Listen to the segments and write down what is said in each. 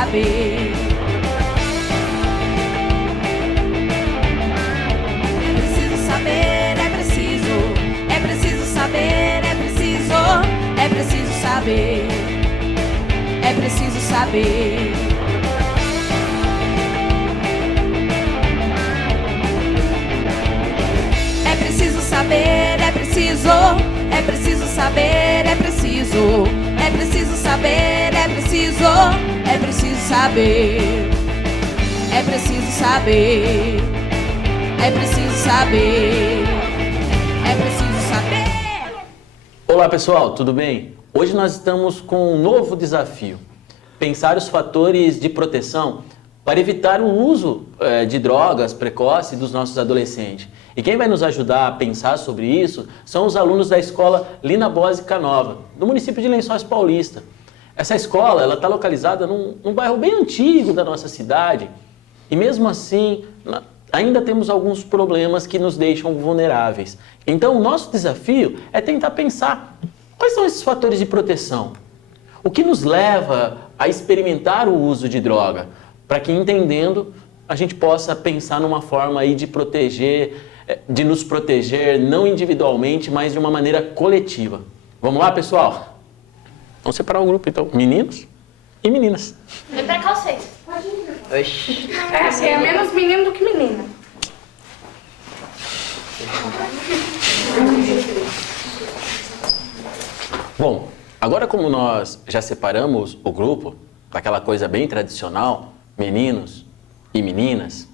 saber. É preciso saber, é preciso saber, é preciso saber, é preciso saber. É preciso saber, é preciso saber, é preciso saber, é preciso saber, é preciso saber, é preciso saber, é preciso saber. Olá pessoal, tudo bem? Hoje nós estamos com um novo desafio: pensar os fatores de proteção para evitar o uso de drogas precoce dos nossos adolescentes. E quem vai nos ajudar a pensar sobre isso são os alunos da escola Lina Bose Canova, do município de Lençóis Paulista. Essa escola está localizada num bairro bem antigo da nossa cidade e mesmo assim ainda temos alguns problemas que nos deixam vulneráveis. Então o nosso desafio é tentar pensar quais são esses fatores de proteção. O que nos leva a experimentar o uso de droga, para que entendendo a gente possa pensar numa forma aí de nos proteger não individualmente, mas de uma maneira coletiva. Vamos lá, pessoal? Vamos separar o grupo então, meninos e meninas. Vem pra cá vocês. Oxi. Assim, é menos menino do que menina. Bom, agora como nós já separamos o grupo daquela coisa bem tradicional, meninos e meninas,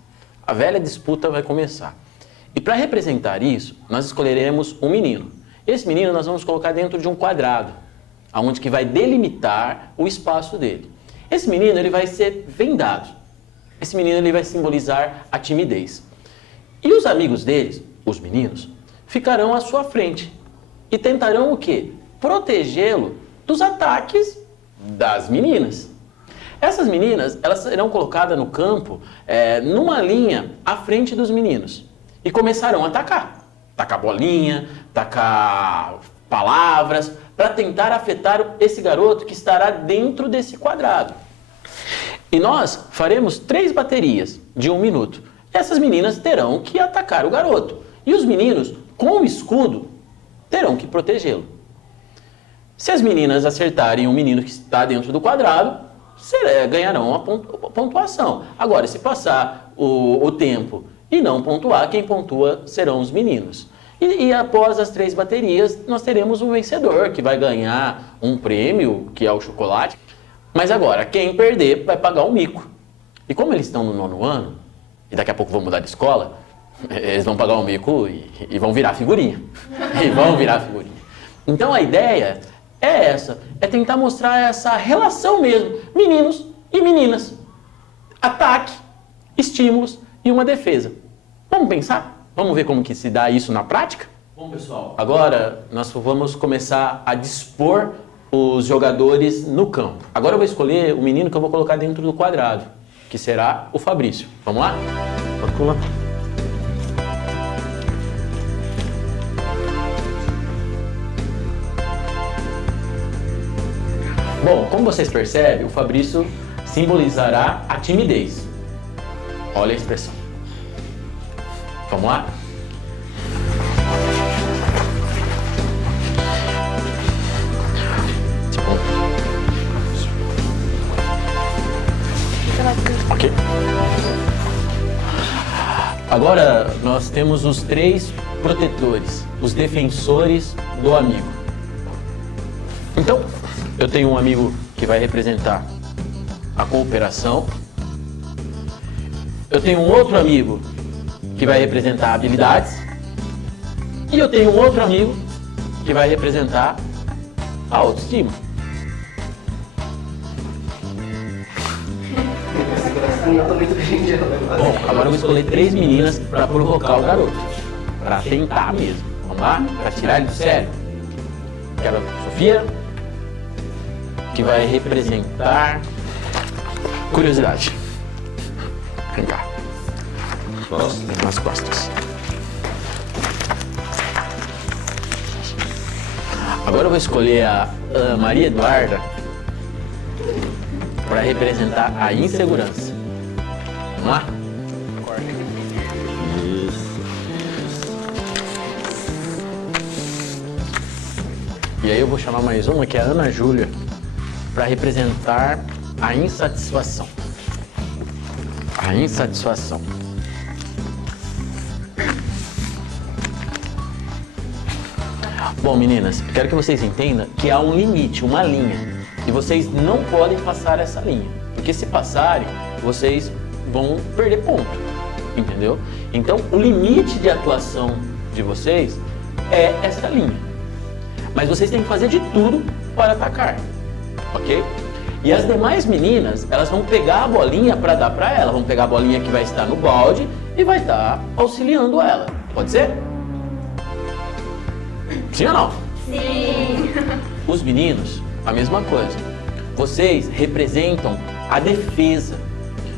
a velha disputa vai começar. E para representar isso, nós escolheremos um menino. Esse menino nós vamos colocar dentro de um quadrado, onde que vai delimitar o espaço dele. Esse menino ele vai ser vendado. Esse menino ele vai simbolizar a timidez. E os amigos deles, os meninos, ficarão à sua frente e tentarão o quê? Protegê-lo dos ataques das meninas. Essas meninas, elas serão colocadas no campo, numa linha à frente dos meninos e começarão a atacar. Tacar bolinha, tacar palavras, para tentar afetar esse garoto que estará dentro desse quadrado. E nós faremos 3 baterias de 1 minuto. Essas meninas terão que atacar o garoto. E os meninos, com o escudo, terão que protegê-lo. Se as meninas acertarem o menino que está dentro do quadrado, ganharão a pontuação. Agora, se passar o tempo e não pontuar, quem pontua serão os meninos. E após as 3 baterias, nós teremos um vencedor que vai ganhar um prêmio, que é o chocolate. Mas agora, quem perder vai pagar um mico. E como eles estão no 9º ano, e daqui a pouco vão mudar de escola, eles vão pagar um mico e vão virar figurinha. E vão virar figurinha. Então a ideia é essa, é tentar mostrar essa relação mesmo, meninos e meninas. Ataque, estímulos e uma defesa. Vamos pensar? Vamos ver como que se dá isso na prática? Bom, pessoal, agora nós vamos começar a dispor os jogadores no campo. Agora eu vou escolher o menino que eu vou colocar dentro do quadrado, que será o Fabrício. Vamos lá? Pode pular. Bom, como vocês percebem, o Fabrício simbolizará a timidez. Olha a expressão. Vamos lá? Ok. Agora nós temos os 3 protetores, os defensores do amigo. Então, eu tenho um amigo que vai representar a cooperação. Eu tenho um outro amigo que vai representar habilidades. E eu tenho um outro amigo que vai representar a autoestima. Bom, agora eu vou escolher 3 meninas para provocar o garoto. Para tentar mesmo. Vamos lá? Para tirar ele do sério. Quero a Sofia, que vai representar curiosidade. Vem cá. Nas costas. Agora eu vou escolher a Maria Eduarda, para representar a insegurança. Vamos lá? E aí eu vou chamar mais uma, que é a Ana Júlia, para representar a insatisfação. A insatisfação. Bom, meninas, quero que vocês entendam que há um limite, uma linha. E vocês não podem passar essa linha. Porque se passarem, vocês vão perder ponto. Entendeu? Então, o limite de atuação de vocês é essa linha. Mas vocês têm que fazer de tudo para atacar. Ok? E as demais meninas, elas vão pegar a bolinha para dar para ela. Vão pegar a bolinha que vai estar no balde e vai estar auxiliando ela. Pode ser? Sim ou não? Sim. Os meninos, a mesma coisa. Vocês representam a defesa.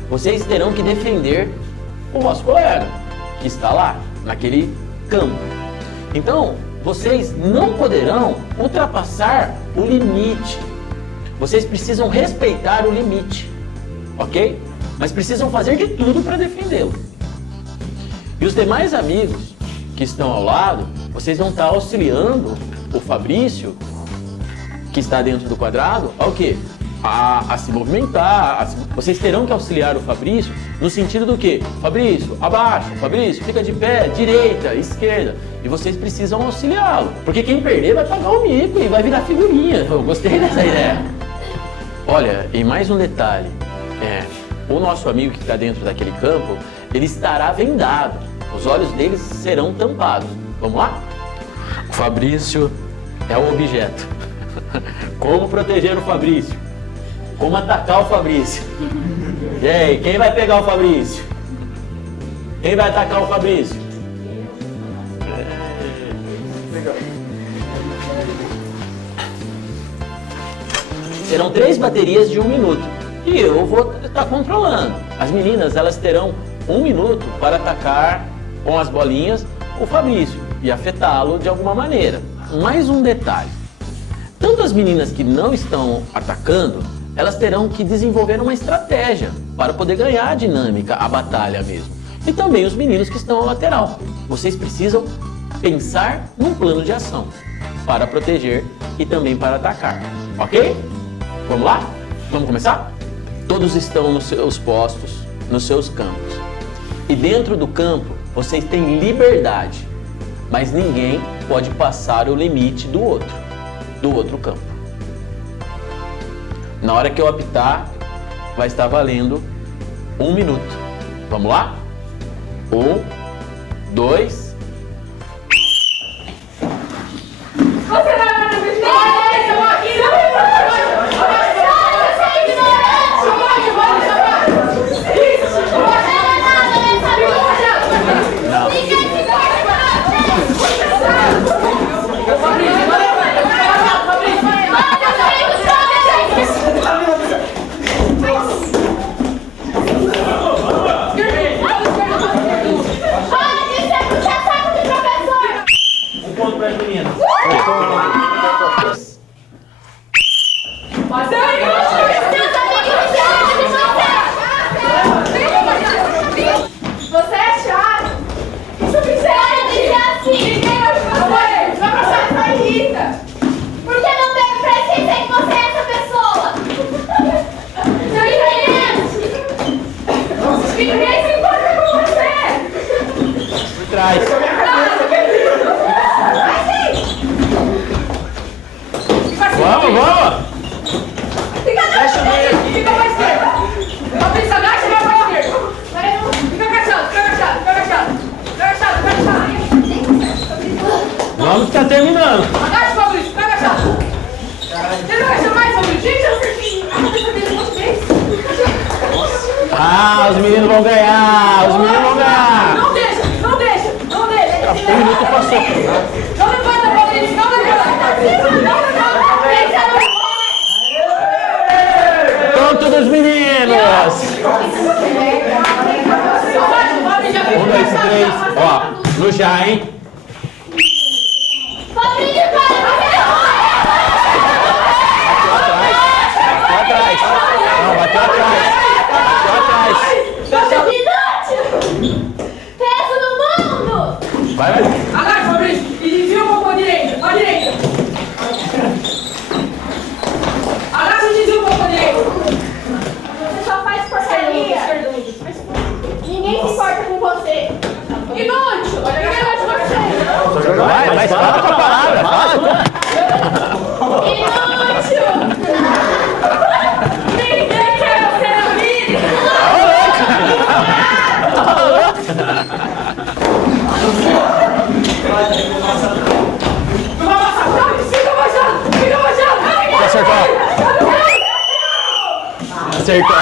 Vocês terão que defender o vosso colega, que está lá, naquele campo. Então, vocês não poderão ultrapassar o limite. Vocês precisam respeitar o limite, ok? Mas precisam fazer de tudo para defendê-lo. E os demais amigos que estão ao lado, vocês vão estar auxiliando o Fabrício, que está dentro do quadrado, ao quê? A se movimentar. Vocês terão que auxiliar o Fabrício no sentido do quê? Fabrício, abaixa. Fabrício, fica de pé, direita, esquerda. E vocês precisam auxiliá-lo. Porque quem perder vai pagar o mico e vai virar figurinha. Eu gostei dessa ideia. Olha, e mais um detalhe. O nosso amigo que está dentro daquele campo, ele estará vendado. Os olhos deles serão tampados. Vamos lá? O Fabrício é o objeto. Como proteger o Fabrício? Como atacar o Fabrício? E aí, quem vai pegar o Fabrício? Quem vai atacar o Fabrício? Serão 3 baterias de 1 minuto. E eu vou estar controlando. As meninas, elas terão 1 minuto para atacar com as bolinhas o Fabrício e afetá-lo de alguma maneira. Mais um detalhe. Tanto as meninas que não estão atacando, elas terão que desenvolver uma estratégia para poder ganhar a dinâmica, a batalha mesmo. E também os meninos que estão ao lateral. Vocês precisam pensar num plano de ação para proteger e também para atacar. Ok? Vamos lá? Vamos começar? Todos estão nos seus postos, nos seus campos. E dentro do campo, vocês têm liberdade, mas ninguém pode passar o limite do outro campo. Na hora que eu apitar, vai estar valendo 1 minuto. Vamos lá? 1, 2. Você vai me Você é chato. Isso me serve assim. Ninguém vai pra sua irrita. Por que não teve presente que você é essa pessoa? Não entendendo. Ninguém se importa com você. Por trás. Vamos! Fecha o meio aqui. Fica pra esquerda. Fabrício, agacha e vai pra esquerda. Fica agachado. Vamos que tá terminando. Agacha, Fabrício, fica agachado. Você não agacha mais, Fabrício? Gente, eu acertei a cabeça dele um monte de vezes. Os meninos vão ganhar! Não deixa. 1 minuto passou. Não levanta, Fabrício, não levanta. Ponto dos meninos! 1, 2, 3. Ó, no já, hein? Fabrício, Lá atrás. Não, Vai. Agacha, Fabrício, e desvia um pouco pra direita, pra direita. Agacha e desvia um pouco pra direita. Você só faz porcaria. Ninguém se importa com você. Inútil! Ninguém gosta de você. Vai, mas fala a tua palavra, fala. Inútil! Ninguém quer você na vida! Acertou.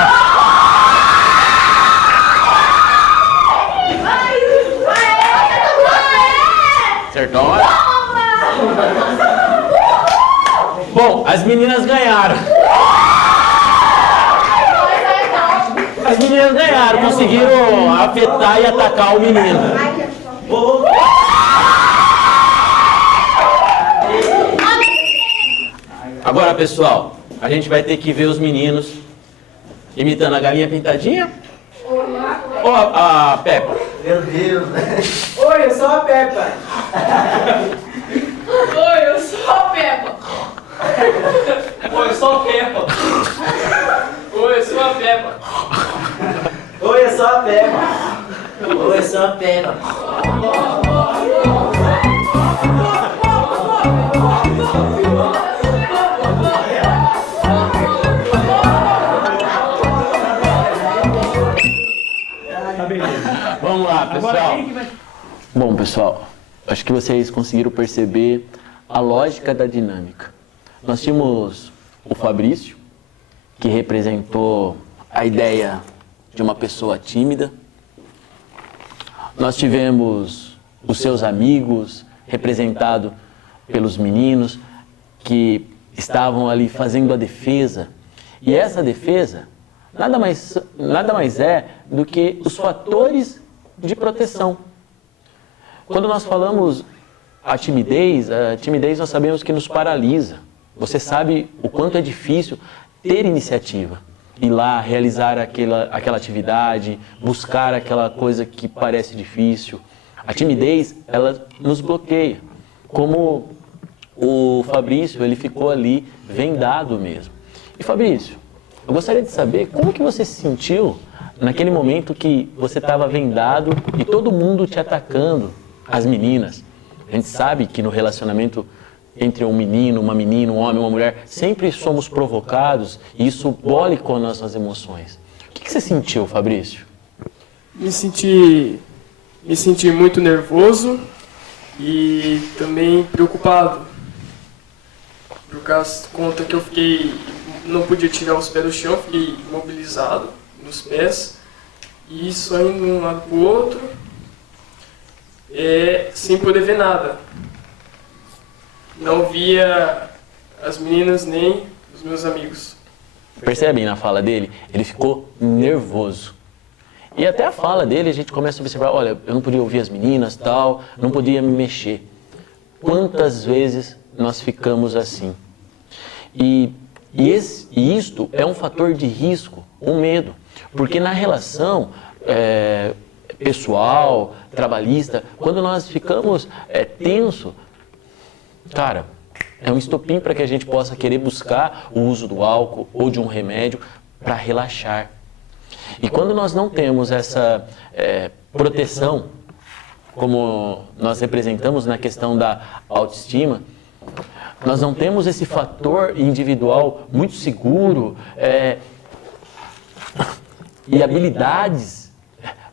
Acertou. Bom, as meninas ganharam. As meninas ganharam, conseguiram afetar e atacar o menino. Agora, pessoal, a gente vai ter que ver os meninos imitando a galinha pintadinha ou a Peppa? Meu Deus. Oi, eu sou a Peppa. Oi, eu sou a Peppa. Oi, eu sou a Peppa. Oi, eu sou a Peppa. Oi, eu sou a Peppa. Oi, eu sou a Peppa. Vamos lá, pessoal. Bom, pessoal, acho que vocês conseguiram perceber a lógica da dinâmica. Nós tínhamos o Fabrício, que representou a ideia de uma pessoa tímida. Nós tivemos os seus amigos, representado pelos meninos, que estavam ali fazendo a defesa. E essa defesa nada mais é do que os fatores de proteção. Quando nós falamos a timidez nós sabemos que nos paralisa. Você sabe o quanto é difícil ter iniciativa, ir lá, realizar aquela atividade, buscar aquela coisa que parece difícil. A timidez, ela nos bloqueia. Como o Fabrício, ele ficou ali vendado mesmo. E Fabrício, eu gostaria de saber como que você se sentiu naquele momento que você estava vendado e todo mundo te atacando, as meninas. A gente sabe que no relacionamento entre um menino, uma menina, um homem, uma mulher, sempre somos provocados e isso bole com as nossas emoções. O que você sentiu, Fabrício? Me senti muito nervoso e também preocupado. Por conta que eu não podia tirar os pés do chão, fiquei imobilizado nos pés e só indo de um lado para o outro, sem poder ver nada. Não via as meninas nem os meus amigos. Percebem na fala dele? Ele ficou nervoso. E até a fala dele a gente começa a observar, olha, eu não podia ouvir as meninas, tal, não podia me mexer. Quantas vezes nós ficamos assim? E isto é um fator de risco, o medo. Porque na relação pessoal, trabalhista, quando nós ficamos tenso, cara, é um estopim para que a gente possa querer buscar o uso do álcool ou de um remédio para relaxar. E quando nós não temos essa proteção, como nós representamos na questão da autoestima, nós não temos esse fator individual muito seguro e habilidades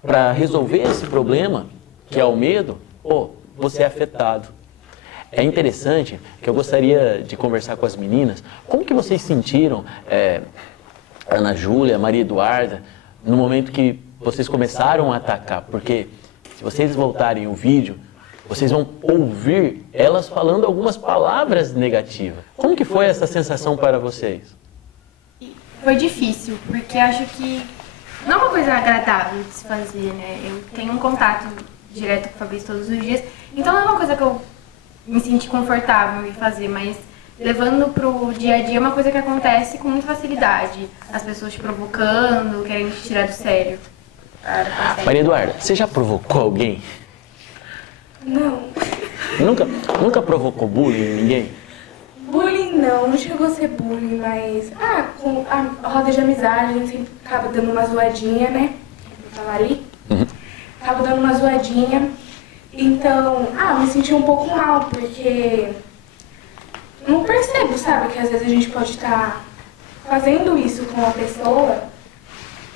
para resolver esse problema, que é o medo, você é afetado. É interessante que eu gostaria de conversar com as meninas. Como que vocês sentiram, Ana Júlia, Maria Eduarda, no momento que vocês começaram a atacar? Porque se vocês voltarem o vídeo, vocês vão ouvir elas falando algumas palavras negativas. Como que foi essa sensação para vocês? Foi difícil, porque acho que não é uma coisa agradável de se fazer, né? Eu tenho um contato direto com o Fabrício todos os dias, então não é uma coisa que eu me senti confortável em fazer, mas levando pro dia a dia é uma coisa que acontece com muita facilidade. As pessoas te provocando, querendo te tirar do sério. Maria Eduarda, você já provocou alguém? Não. Nunca provocou bullying em ninguém? Bullying não chegou a ser bullying, mas... com a roda de amizade, a gente sempre acaba dando uma zoadinha, né? Eu tava ali. Acaba dando uma zoadinha. Então, me senti um pouco mal, porque... Não percebo, sabe? Que às vezes a gente pode estar fazendo isso com uma pessoa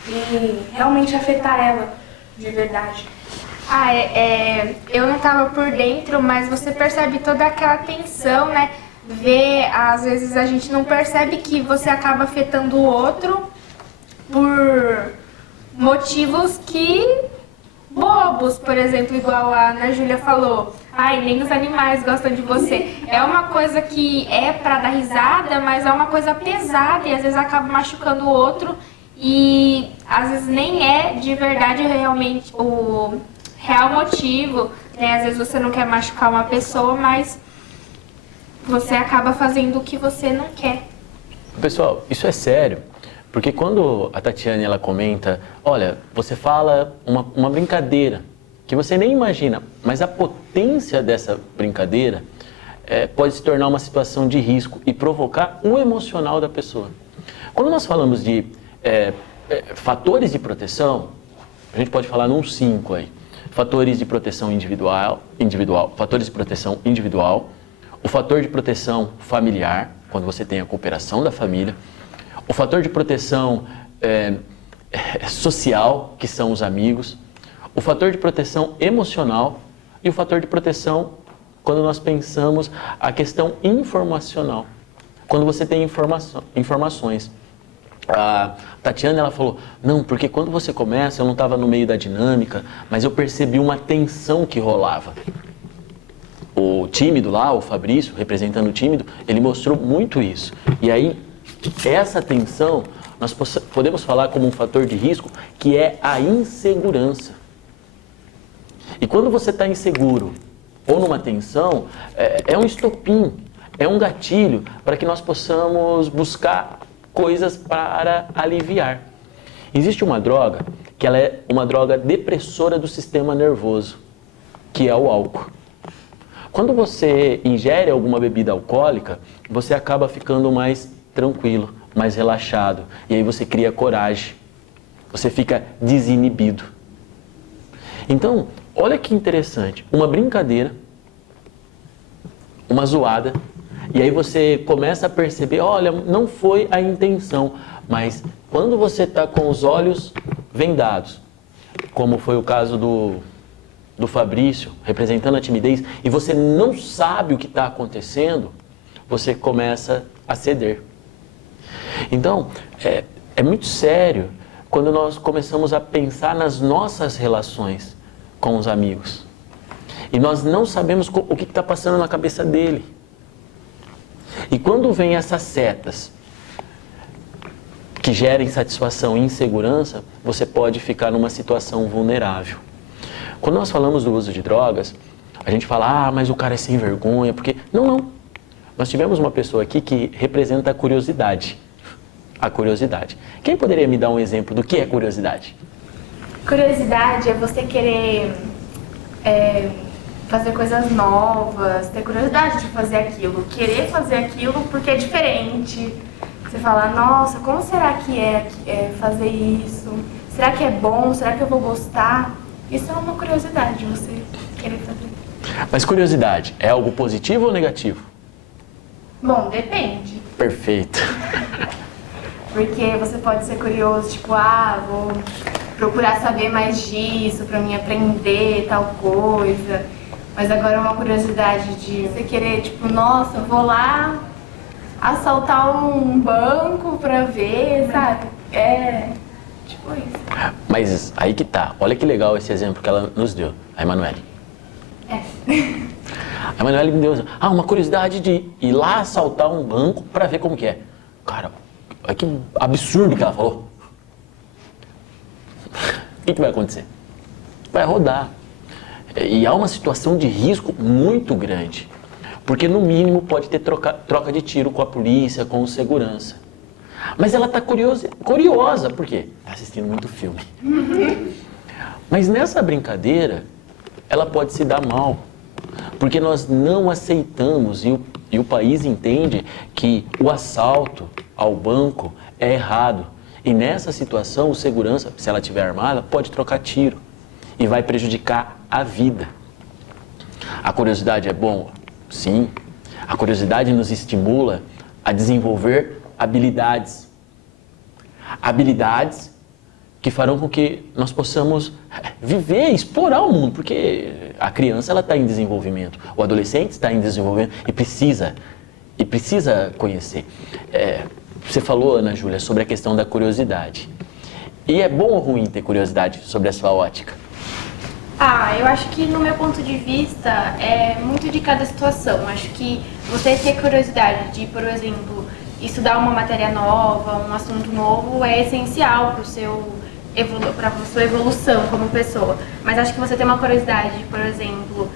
e realmente afetar ela de verdade. Eu não tava por dentro, mas você percebe toda aquela tensão, né? Às vezes a gente não percebe que você acaba afetando o outro por motivos bobos, por exemplo, igual a Ana Júlia falou. Nem os animais gostam de você. É uma coisa que é pra dar risada, mas é uma coisa pesada e às vezes acaba machucando o outro e às vezes nem é de verdade realmente o real motivo, né? Às vezes você não quer machucar uma pessoa, mas você acaba fazendo o que você não quer. Pessoal, isso é sério, porque quando a Tatiane ela comenta, olha, você fala uma brincadeira que você nem imagina, mas a potência dessa brincadeira pode se tornar uma situação de risco e provocar o emocional da pessoa. Quando nós falamos de fatores de proteção, a gente pode falar num 5 aí. Fatores de proteção individual, fatores de proteção individual, o fator de proteção familiar, quando você tem a cooperação da família, o fator de proteção social, que são os amigos, o fator de proteção emocional e o fator de proteção, quando nós pensamos a questão informacional, quando você tem informações. A Tatiana, ela falou, não, porque quando você começa, eu não estava no meio da dinâmica, mas eu percebi uma tensão que rolava. O tímido lá, o Fabrício, representando o tímido, ele mostrou muito isso. E aí, essa tensão, nós podemos falar como um fator de risco, que é a insegurança. E quando você está inseguro ou numa tensão, é um estopim, é um gatilho para que nós possamos buscar coisas para aliviar. Existe uma droga que ela é uma droga depressora do sistema nervoso, que é o álcool. Quando você ingere alguma bebida alcoólica, você acaba ficando mais tranquilo, mais relaxado, e aí você cria coragem, você fica desinibido. Então, olha que interessante, uma brincadeira, uma zoada, e aí você começa a perceber, olha, não foi a intenção, mas quando você está com os olhos vendados, como foi o caso do Fabrício, representando a timidez, e você não sabe o que está acontecendo, você começa a ceder. Então, é muito sério quando nós começamos a pensar nas nossas relações com os amigos. E nós não sabemos o que está passando na cabeça dele. E quando vem essas setas que gerem insatisfação e insegurança, você pode ficar numa situação vulnerável. Quando nós falamos do uso de drogas, a gente fala, mas o cara é sem vergonha, porque... Não. Nós tivemos uma pessoa aqui que representa a curiosidade. A curiosidade. Quem poderia me dar um exemplo do que é curiosidade? Curiosidade é você querer fazer coisas novas, ter curiosidade de fazer aquilo, querer fazer aquilo porque é diferente. Você fala, nossa, como será que é fazer isso? Será que é bom? Será que eu vou gostar? Isso é uma curiosidade, você querer fazer. Mas curiosidade é algo positivo ou negativo? Bom, depende. Perfeito. Porque você pode ser curioso, tipo, vou procurar saber mais disso pra mim aprender tal coisa. Mas agora é uma curiosidade de você querer, tipo, nossa, vou lá assaltar um banco pra ver, sabe? Tipo isso. Mas aí que tá. Olha que legal esse exemplo que ela nos deu, a Emanuele. A Emanuele me deu uma curiosidade de ir lá assaltar um banco pra ver como que é. Cara, olha que absurdo que ela falou. O que vai acontecer? Vai rodar. E há uma situação de risco muito grande. Porque no mínimo pode ter troca de tiro com a polícia, com o segurança. Mas ela está curiosa, por quê? Está assistindo muito filme. Mas nessa brincadeira, ela pode se dar mal. porque nós não aceitamos e o país entende que o assalto ao banco é errado. E nessa situação, o segurança, se ela estiver armada, pode trocar tiro e vai prejudicar a vida. A curiosidade é bom? Sim. A curiosidade nos estimula a desenvolver habilidades. Habilidades que farão com que nós possamos viver, explorar o mundo, porque a criança ela está em desenvolvimento, o adolescente está em desenvolvimento e precisa conhecer. Você falou, Ana Júlia, sobre a questão da curiosidade. E é bom ou ruim ter curiosidade sobre a sua ótica? Eu acho que no meu ponto de vista é muito de cada situação. Acho que você ter curiosidade de, por exemplo, estudar uma matéria nova, um assunto novo é essencial para a sua evolução como pessoa. Mas acho que você ter uma curiosidade, por exemplo,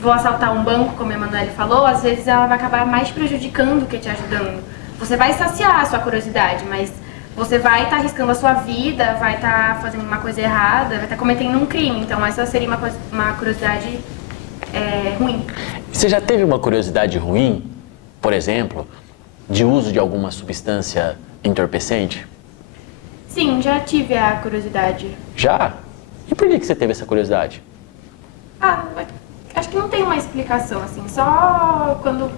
vou assaltar um banco, como a Emanuele falou, às vezes ela vai acabar mais prejudicando que te ajudando. Você vai saciar a sua curiosidade, mas você vai estar arriscando a sua vida, vai estar fazendo uma coisa errada, vai estar cometendo um crime. Então essa seria uma curiosidade ruim. Você já teve uma curiosidade ruim, por exemplo, de uso de alguma substância entorpecente? Sim, já tive a curiosidade. Já? E por que você teve essa curiosidade? Acho que não tem uma explicação, assim, só quando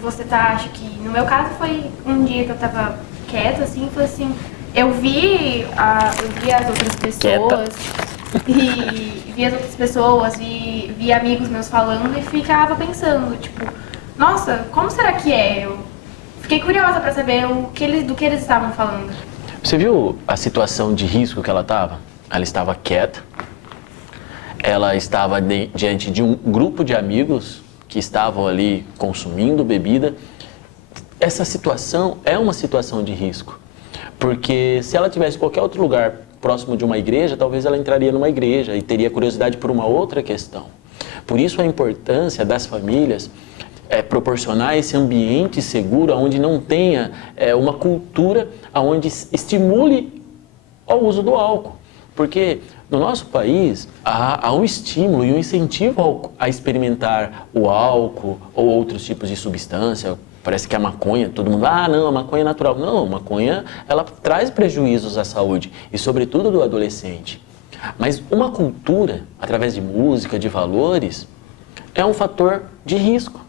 você acho que, no meu caso foi um dia que eu tava quieta, assim, foi assim, eu vi as outras pessoas, vi amigos meus falando e ficava pensando, tipo, nossa, como será que é? Eu fiquei curiosa pra saber do que eles estavam falando. Você viu a situação de risco que ela estava? Ela estava quieta, ela estava diante de um grupo de amigos que estavam ali consumindo bebida. Essa situação é uma situação de risco, porque se ela tivesse qualquer outro lugar próximo de uma igreja, talvez ela entraria numa igreja e teria curiosidade por uma outra questão. Por isso a importância das famílias proporcionar esse ambiente seguro, onde não tenha uma cultura onde estimule ao uso do álcool. Porque no nosso país há um estímulo e um incentivo a experimentar o álcool ou outros tipos de substância. Parece que a maconha, todo mundo, não, a maconha é natural. Não, a maconha, ela traz prejuízos à saúde e sobretudo do adolescente. Mas uma cultura, através de música, de valores, é um fator de risco.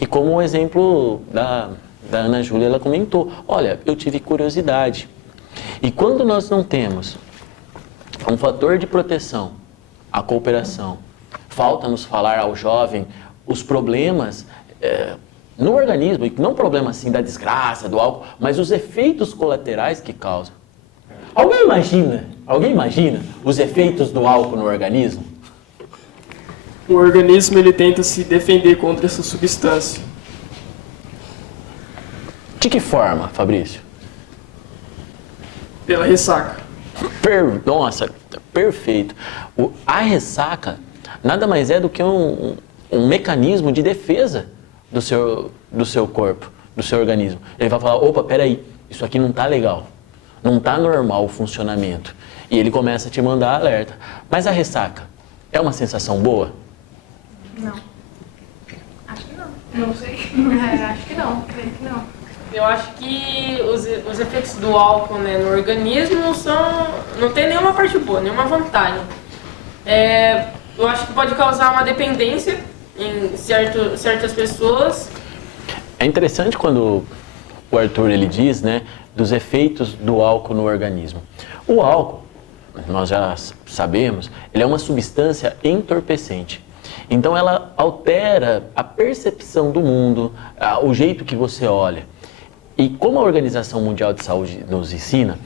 E como o exemplo da Ana Júlia, ela comentou, olha, eu tive curiosidade. E quando nós não temos um fator de proteção, a cooperação, falta-nos falar ao jovem os problemas no organismo, e não problema assim da desgraça, do álcool, mas os efeitos colaterais que causam. Alguém imagina os efeitos do álcool no organismo? O organismo ele tenta se defender contra essa substância. De que forma, Fabrício? Pela ressaca. Nossa, perfeito. A ressaca nada mais é do que um mecanismo de defesa do seu corpo, do seu organismo. Ele vai falar, opa, peraí, isso aqui não está legal, não está normal o funcionamento. E ele começa a te mandar alerta. Mas a ressaca é uma sensação boa? Não. Acho que não. Não sei. Acho que não, creio que não. Eu acho que os efeitos do álcool, né, no organismo não tem nenhuma parte boa, nenhuma vantagem. Eu acho que pode causar uma dependência em certas pessoas. É interessante quando o Arthur ele diz, né, dos efeitos do álcool no organismo. O álcool, nós já sabemos, ele é uma substância entorpecente. Então ela altera a percepção do mundo, o jeito que você olha. E como a Organização Mundial de Saúde nos ensina,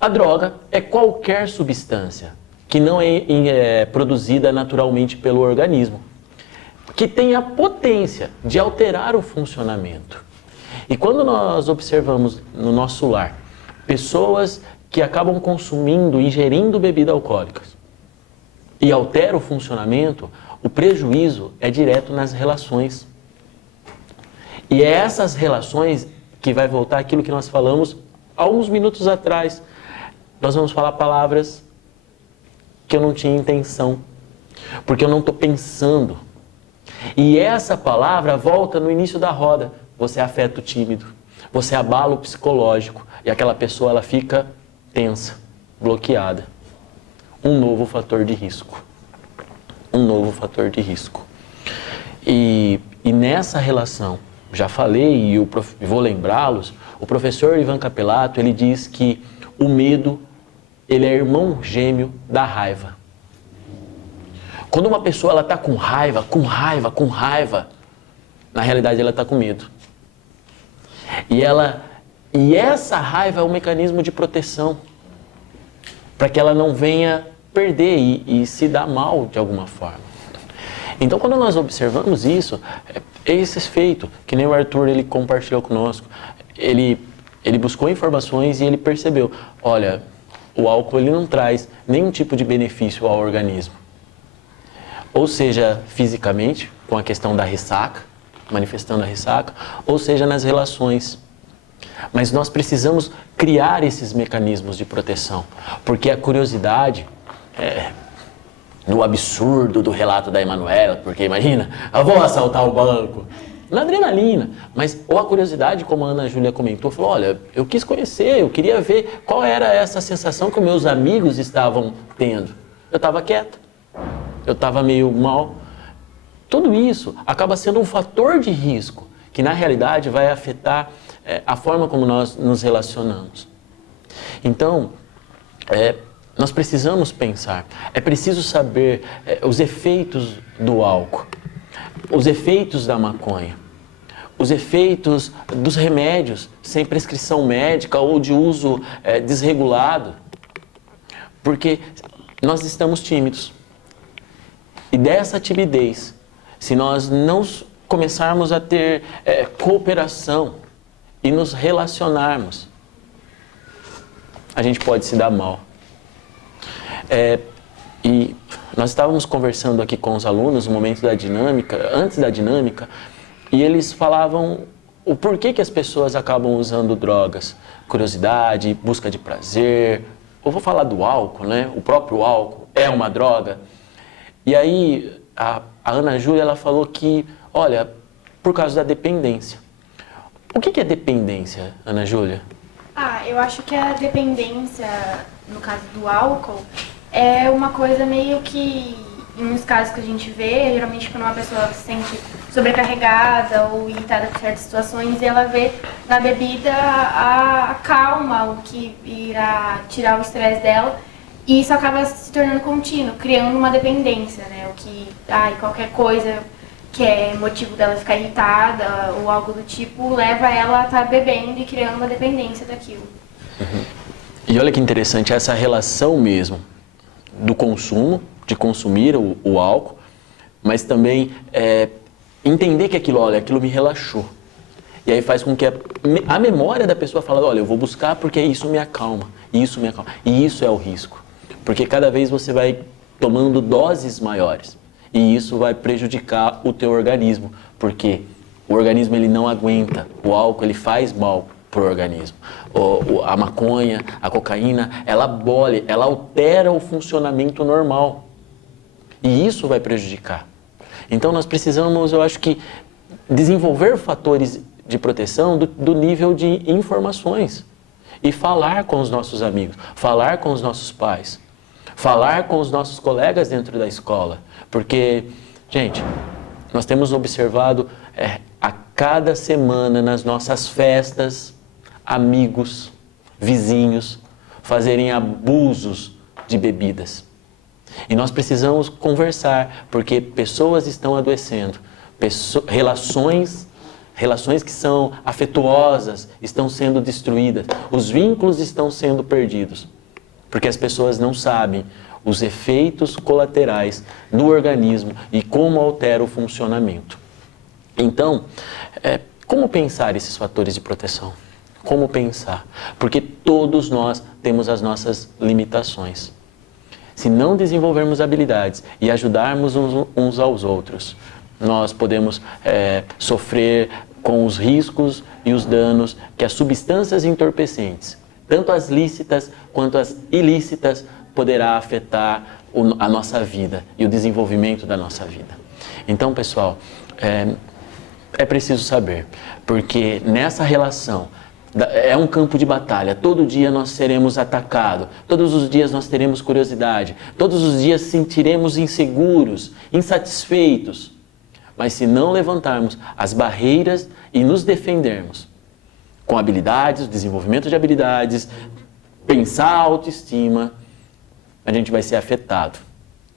a droga é qualquer substância que não é produzida naturalmente pelo organismo, que tem a potência de alterar o funcionamento. E quando nós observamos no nosso lar pessoas que acabam consumindo, ingerindo bebidas alcoólicas e altera o funcionamento, o prejuízo é direto nas relações. E é essas relações que vai voltar aquilo que nós falamos há uns minutos atrás. Nós vamos falar palavras que eu não tinha intenção. porque eu não estou pensando. E essa palavra volta no início da roda. Você afeta o tímido, você abala o psicológico e aquela pessoa ela fica tensa, bloqueada. Um novo fator de risco. Um novo fator de risco. E nessa relação, já falei e vou lembrá-los, o professor Ivan Capelato, ele diz que o medo, ele é irmão gêmeo da raiva. Quando uma pessoa ela está com raiva, na realidade ela está com medo. E essa raiva é um mecanismo de proteção, para que ela não venha perder e se dar mal de alguma forma. Então, quando nós observamos isso, é esse efeito, que nem o Arthur ele compartilhou conosco. Ele buscou informações e ele percebeu, olha, o álcool ele não traz nenhum tipo de benefício ao organismo. Ou seja, fisicamente, com a questão da ressaca, manifestando a ressaca, ou seja, nas relações. Mas nós precisamos criar esses mecanismos de proteção, porque a curiosidade, no absurdo do relato da Emanuela, porque imagina, eu vou assaltar o banco, na adrenalina, mas ou a curiosidade, como a Ana Júlia comentou, falou, olha, eu quis conhecer, eu queria ver qual era essa sensação que os meus amigos estavam tendo. Eu estava quieta, eu estava meio mal. Tudo isso acaba sendo um fator de risco, que na realidade vai afetar a forma como nós nos relacionamos. Então, nós precisamos pensar, é preciso saber os efeitos do álcool, os efeitos da maconha, os efeitos dos remédios sem prescrição médica ou de uso desregulado, porque nós estamos tímidos. E dessa timidez, se nós não começarmos a ter cooperação e nos relacionarmos, a gente pode se dar mal. E nós estávamos conversando aqui com os alunos no momento da dinâmica, antes da dinâmica, e eles falavam o porquê que as pessoas acabam usando drogas. Curiosidade, busca de prazer. Eu vou falar do álcool, né? O próprio álcool é uma droga. E aí a Ana Júlia ela falou que, olha, por causa da dependência. O que é dependência, Ana Júlia? Eu acho que a dependência, no caso do álcool, é uma coisa meio que, em uns casos que a gente vê, geralmente quando uma pessoa se sente sobrecarregada ou irritada com certas situações, ela vê na bebida a calma, o que irá tirar o estresse dela, e isso acaba se tornando contínuo, criando uma dependência, né? O que, qualquer coisa que é motivo dela ficar irritada ou algo do tipo, leva ela a estar bebendo e criando uma dependência daquilo. Uhum. E olha que interessante, essa relação mesmo do consumo, de consumir o álcool, mas também entender que aquilo me relaxou. E aí faz com que a memória da pessoa fale, olha, eu vou buscar porque isso me acalma, isso me acalma. E isso é o risco, porque cada vez você vai tomando doses maiores. E isso vai prejudicar o teu organismo, porque o organismo ele não aguenta, o álcool ele faz mal para o organismo. A maconha, a cocaína, ela abole, ela altera o funcionamento normal. E isso vai prejudicar. Então nós precisamos, eu acho que, desenvolver fatores de proteção do nível de informações. E falar com os nossos amigos, falar com os nossos pais, falar com os nossos colegas dentro da escola. Porque, gente, nós temos observado a cada semana nas nossas festas, amigos, vizinhos, fazerem abusos de bebidas. E nós precisamos conversar, porque pessoas estão adoecendo, relações que são afetuosas estão sendo destruídas, os vínculos estão sendo perdidos, porque as pessoas não sabem os efeitos colaterais no organismo e como altera o funcionamento. Então, como pensar esses fatores de proteção? Como pensar? Porque todos nós temos as nossas limitações. Se não desenvolvermos habilidades e ajudarmos uns aos outros, nós podemos sofrer com os riscos e os danos que as substâncias entorpecentes, tanto as lícitas quanto as ilícitas, poderá afetar a nossa vida e o desenvolvimento da nossa vida. Então, pessoal, é preciso saber, porque nessa relação é um campo de batalha. Todo dia nós seremos atacados, todos os dias nós teremos curiosidade, todos os dias sentiremos inseguros, insatisfeitos. Mas se não levantarmos as barreiras e nos defendermos com habilidades, desenvolvimento de habilidades, pensar a autoestima, a gente vai ser afetado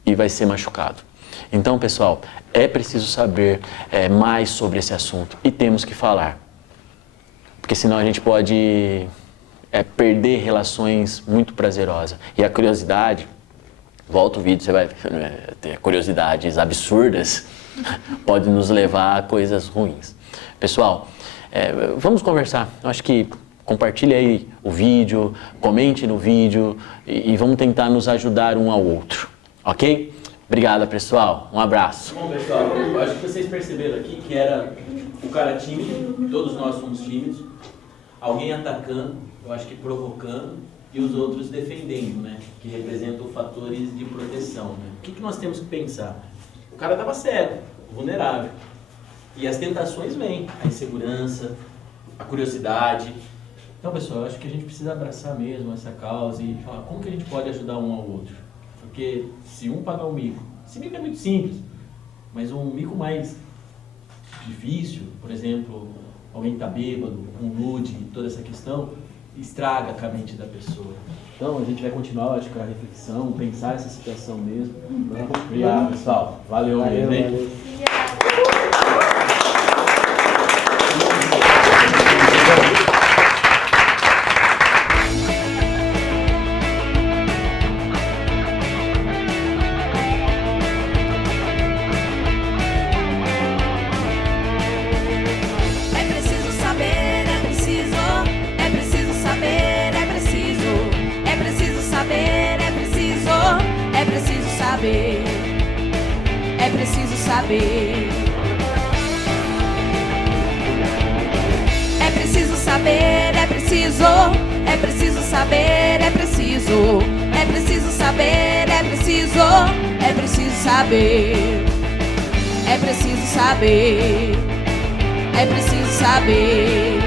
e vai ser machucado. Então, pessoal, é preciso saber mais sobre esse assunto e temos que falar. Porque senão a gente pode perder relações muito prazerosas. E a curiosidade, volta o vídeo, você vai ter curiosidades absurdas, pode nos levar a coisas ruins. Pessoal, vamos conversar. Eu acho que compartilhe aí o vídeo, comente no vídeo e vamos tentar nos ajudar um ao outro, ok? Obrigado, pessoal. Um abraço. Bom, pessoal, eu acho que vocês perceberam aqui que era o cara tímido, todos nós somos tímidos, alguém atacando, eu acho que provocando, e os outros defendendo, né? Que representam fatores de proteção, né? O que nós temos que pensar? O cara estava cego, vulnerável, e as tentações vêm, a insegurança, a curiosidade. Então, pessoal, eu acho que a gente precisa abraçar mesmo essa causa e falar como que a gente pode ajudar um ao outro. Porque se um pagar um mico, esse mico é muito simples, mas um mico mais difícil, por exemplo, alguém está bêbado, um nude, toda essa questão, estraga a mente da pessoa. Então a gente vai continuar, acho que a reflexão, pensar essa situação mesmo. Obrigado, pessoal. Valeu mesmo, hein? É preciso saber. É preciso saber, é preciso. É preciso saber, é preciso. É preciso saber, é preciso. É preciso saber. É preciso saber. É preciso saber.